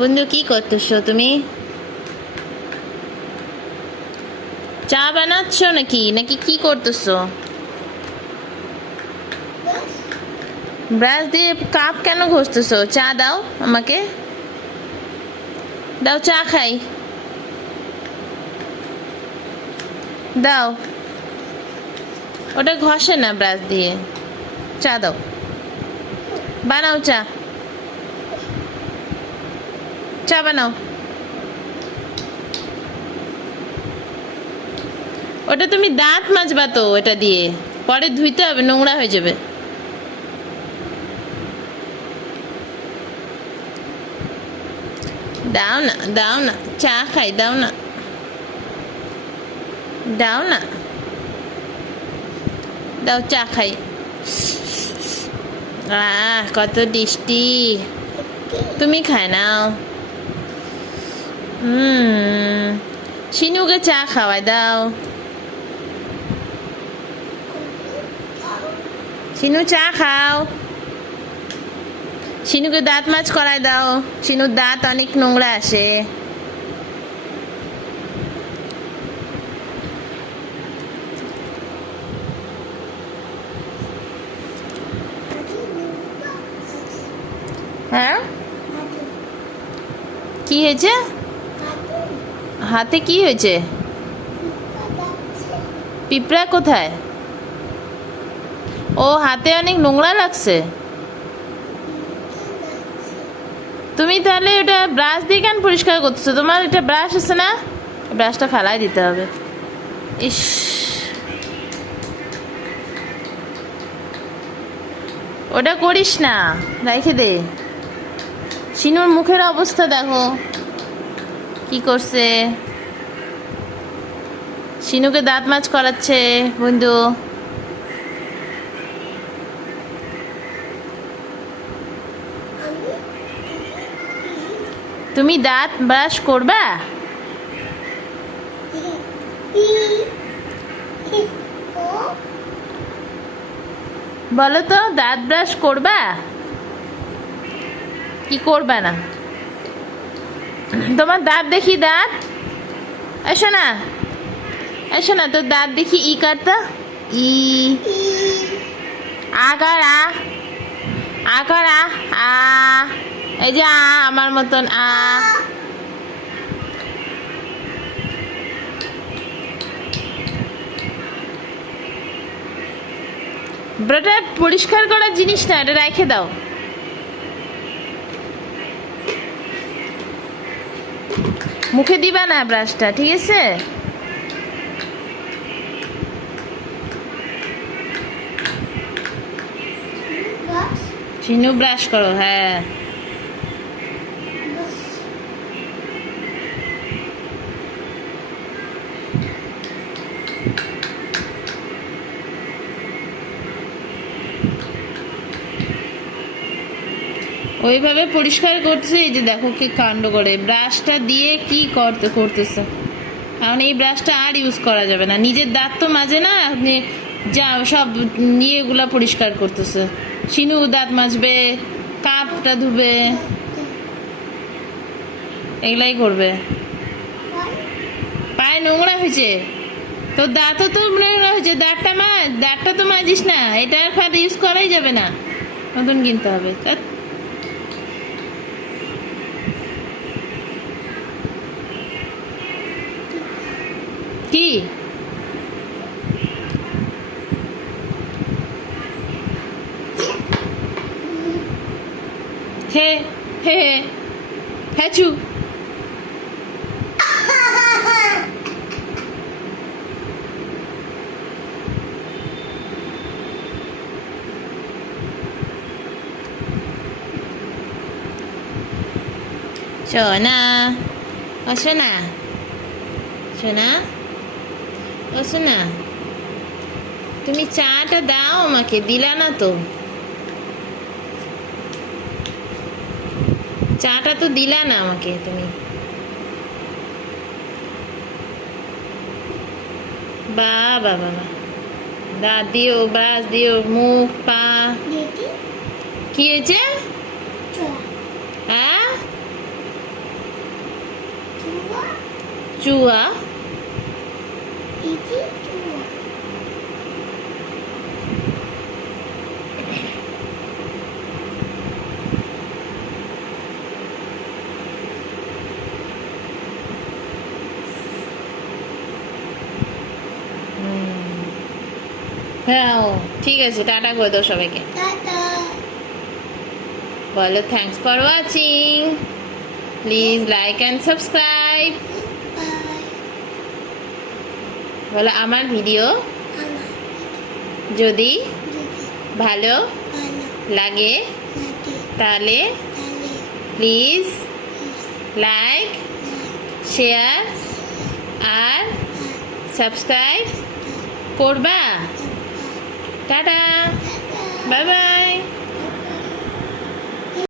বন্ধু কি করতেছো তুমি? চা বানাচ্ছো নাকি নাকি কি করতেছো? ব্রাশ দিয়ে কাপ কেন ঘষতেছো? চা দাও আমাকে, দাও চা খাই, দাও। ওটা ঘষে না ব্রাশ দিয়ে, চা দাও, বানাও চা, চা বানাও। ওটা তুমি দাঁত মাজবা তো, এটা দিয়ে পরে ধুইতে হবে, নোংরা হয়ে যাবে। দাও না, দাও না, চা খাই, দাও না, দাও না, দাও চা খাই। কত টেস্টি, তুমি খায় নাও। শিনুকে চা খাওয়াই দাও। শিনু চা খাও। শিনুকে দাঁত মাজ করায় দাও, শিনুর দাঁত অনেক নোংরা আসে। হ্যাঁ, কি হয়েছে? হাতে কি হয়েছে? পিঁপড়া কোথায়? ও, হাতে অনেক নোংরা লাগছে। তুমি তাহলে ওটা ব্রাশ দিয়ে কেন পরিষ্কার করতেছো? তোমার এটা ব্রাশ আছে না, ব্রাশটা ফেলাই দিতে হবে। ইস, ওটা করিস না, রেখে দে। শিনুর মুখের অবস্থা দেখো কি করছে। শিনুকে দাঁত মাজ করাচ্ছে বন্ধু। তুমি দাঁত ব্রাশ করবা? বলো তো, দাঁত ব্রাশ করবা কি করবা না? তোমার দাঁত দেখি, দাঁত, এসো না, এসো না, তোর দাঁত দেখি। ই কাটতা, ই আকার আকার আ, এই যে আমার মতন ব্রাটা পরিষ্কার করার জিনিস না, এটা রেখে দাও। মুখে দিবা না ব্রাশটা, ঠিক আছে? শিনু ব্রাশ করো, হ্যাঁ। ওইভাবে পরিষ্কার করছে, এই যে দেখো কি কাণ্ড করে, ব্রাশটা দিয়ে কি করতেছে। এখন এই ব্রাশটা আর ইউজ করা যাবে না, নিজের দাঁত তো মাজে না, আপনি যা সব নিয়ে এগুলা পরিষ্কার করতেছে। শিনু দাঁত মাজবে, কাপটা ধুবে, এগুলাই করবে। পায়ে নোংরা হয়েছে, তোর দাঁতও তো নোংরা হয়েছে, দাঁতটা তো মাজিস না, এটা আর ইউজ করাই যাবে না, নতুন কিনতে হবে। কি হে হে হ্যাচু, সোনা, ও সোনা, সোনা, ও সোনা, তুমি চাটা দাও আমাকে, দিলা না তো, চাটা তো দিলা না আমাকে তুমি। বাবা বাবা, দাঁত দিও, ব্রাশ দিও, মুখ পা। কি হয়েছে? হ্যাঁ, চুয়া হ্যাঁ ও ঠিক আছে, টাটা করে দাও সবাইকে। বলো thanks for watching, please like and subscribe. বলো আমার ভিডিও যদি ভালো লাগে তাহলে প্লিজ লাইক, শেয়ার আর সাবস্ক্রাইব করবা। Tata, bye by.